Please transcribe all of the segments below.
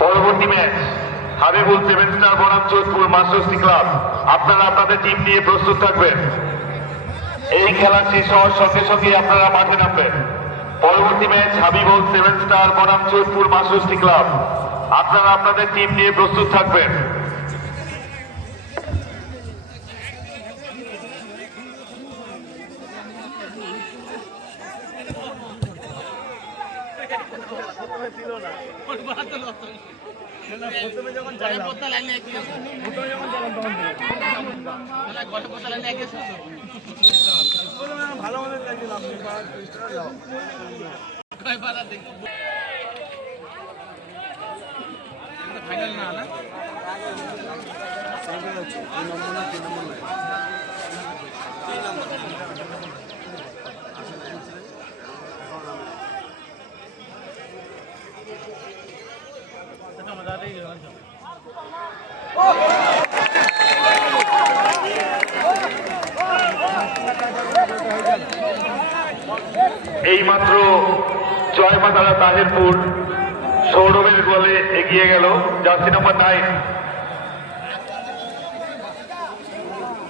পরবর্তী match Habibul 7 star বনাম Jodhpur masters club. আপনারা আপনাদের টিম নিয়ে প্রস্তুত থাকবেন। এই খেলা শেষ হওয়ার সঙ্গে সঙ্গে আপনারা মাঠে নামবেন। পরবর্তী ম্যাচ হাবিবুল 7 স্টার বনাম যোধপুর মাস্টার্স ক্লাব। আপনারা আপনাদের টিম নিয়ে প্রস্তুত থাকবেন। ভালো মনে ফাইনাল না না এইমাত্র জয়মাতারা তাহিরপুর সৌরভের গোলে এগিয়ে গেল জার্সি নম্বর 9।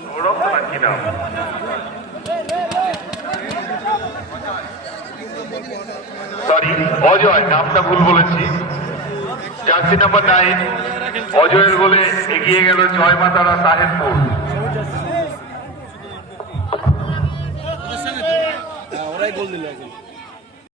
সৌরভ তো নাকি নাম, সরি অজয়, নামটা ভুল বলেছি। জার্সি নম্বর 9 অজয়ের গোলে এগিয়ে গেল জয়মাতারা তাহিরপুর। ওরাই গোল দিল।